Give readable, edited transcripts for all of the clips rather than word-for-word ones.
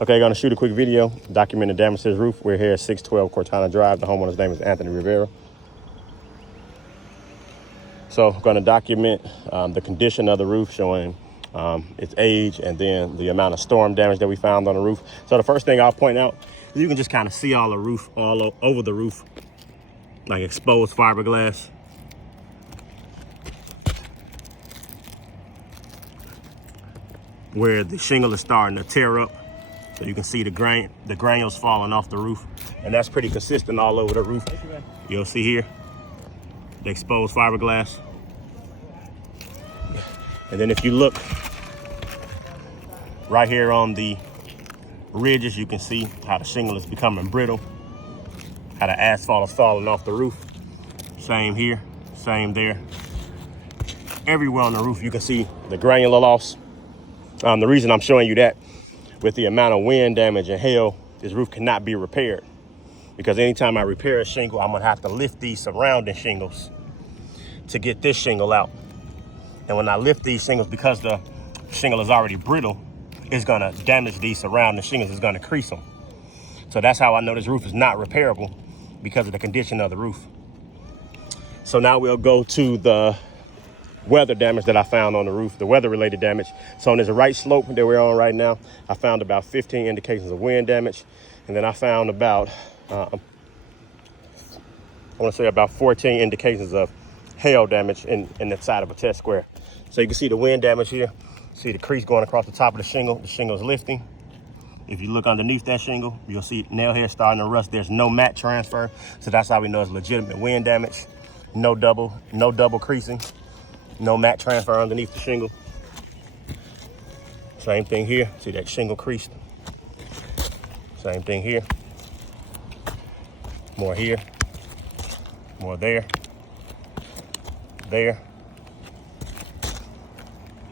Okay, gonna shoot a quick video, document the damage to this roof. We're here at 612 Cortona Drive. The homeowner's name is Anthony Rivera. So I'm gonna document the condition of the roof, showing its age and then the amount of storm damage that we found on the roof. So the first thing I'll point out, you can just kind of see all the roof, all over the roof, like exposed fiberglass. Where the shingle is starting to tear up. So you can see the granules falling off the roof. And that's pretty consistent all over the roof. You'll see here, the exposed fiberglass. And then if you look right here on the ridges, you can see how the shingle is becoming brittle, how the asphalt is falling off the roof. Same here, same there. Everywhere on the roof, you can see the granular loss. The reason I'm showing you that, with the amount of wind damage and hail, this roof cannot be repaired. Because anytime I repair a shingle, I'm gonna have to lift these surrounding shingles to get this shingle out. And when I lift these shingles, because the shingle is already brittle, it's gonna damage these surrounding shingles, it's gonna crease them. So that's how I know this roof is not repairable, because of the condition of the roof. So now we'll go to the weather damage that I found on the roof, the weather related damage. So on this right slope that we're on right now, I found about 15 indications of wind damage. And then I found about, I want to say about 14 indications of hail damage in the side of a test square. So you can see the wind damage here. See the crease going across the top of the shingle. The shingle is lifting. If you look underneath that shingle, you'll see nail hair starting to rust. There's no mat transfer. So that's how we know it's legitimate wind damage. No double creasing. No mat transfer underneath the shingle. Same thing here. See that shingle creased? Same thing here. More here. More there. There.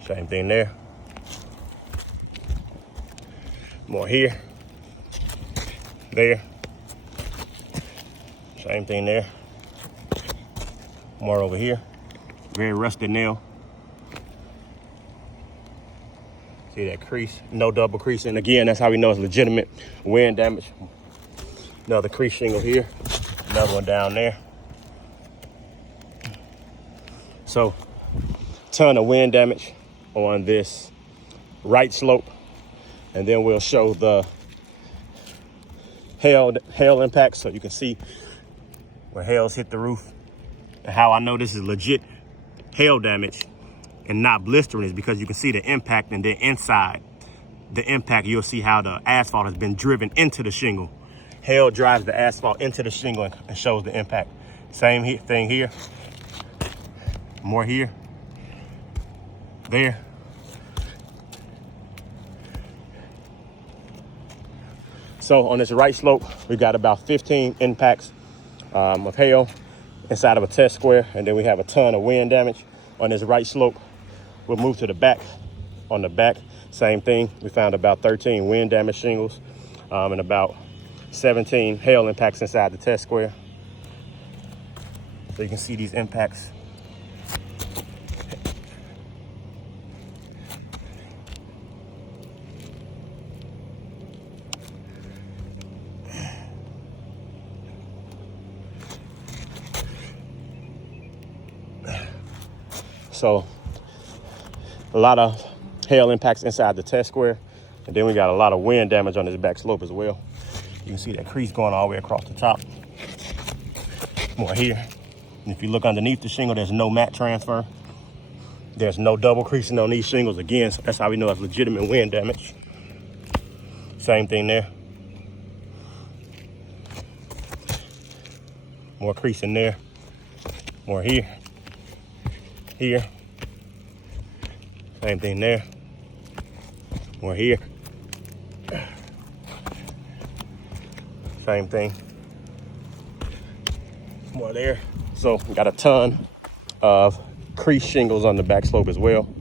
Same thing there. More here. There. Same thing there. More over here. Very rusted nail. See that crease? No double creasing. Again, that's how we know it's legitimate wind damage. Another crease shingle here. Another one down there. So, ton of wind damage on this right slope. And then we'll show the hail impact, so you can see where hail's hit the roof. And how I know this is legit hail damage and not blistering is because you can see the impact, and then inside the impact, you'll see how the asphalt has been driven into the shingle. Hail drives the asphalt into the shingle and shows the impact. Same thing here. More here. There. So on this right slope, we got about 15 impacts of hail inside of a test square, and then we have a ton of wind damage on this right slope. We'll move to the back. On the back, same thing. We found about 13 wind damage shingles and about 17 hail impacts inside the test square. So you can see these impacts. So a lot of hail impacts inside the test square. And then we got a lot of wind damage on this back slope as well. You can see that crease going all the way across the top. More here. And if you look underneath the shingle, there's no mat transfer. There's no double creasing on these shingles. Again, so that's how we know it's legitimate wind damage. Same thing there. More creasing there. More here. Here. Same thing there. More here. Same thing. More there. So we got a ton of crease shingles on the back slope as well.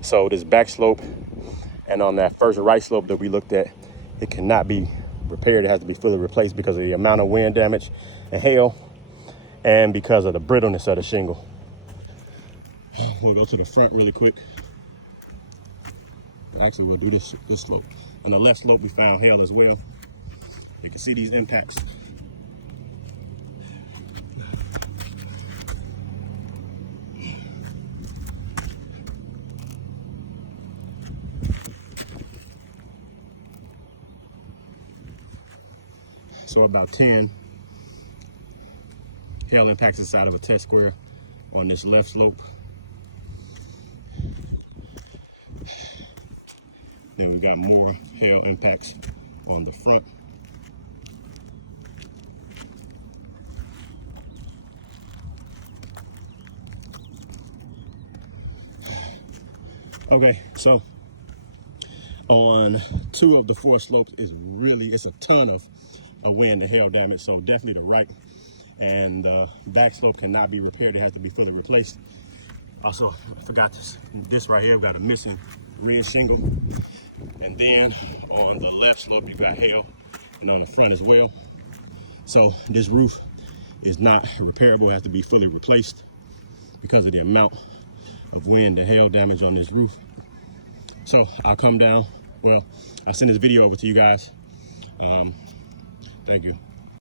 So this back slope and on that first right slope that we looked at, it cannot be repaired. It has to be fully replaced because of the amount of wind damage and hail, and because of the brittleness of the shingle. We'll go to the front really quick. Actually, we'll do this slope. On the left slope, we found hail as well. You can see these impacts. So about 10 hail impacts inside of a test square on this left slope. Then we got more hail impacts on the front. Okay, so on 2 of the 4 slopes it's a ton of wind and hail damage. So definitely the right and back slope cannot be repaired. It has to be fully replaced. Also, I forgot this right here. We've got a missing red shingle. And then on the left slope, you got hail, and on the front as well. So this roof is not repairable. It has to be fully replaced because of the amount of wind and hail damage on this roof. So I'll come down. Well, I'll send this video over to you guys. Thank you.